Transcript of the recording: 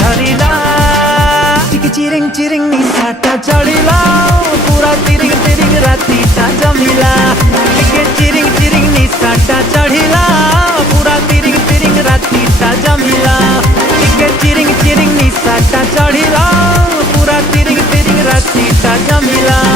धरिला टिके चिरिङ चिरिङ निसाटा चढिला पूरा तिरिङ तिरिङ रातिटा जमिला टिके चिरिङ चिरिङ निसाटा चढिला पूरा तिरिङ तिरिङ रातिटा जमिला टिके चिरिङ चिरिङ निसाटा चढिला पूरा तिरिङ तिरिङ रातिटा जमिला।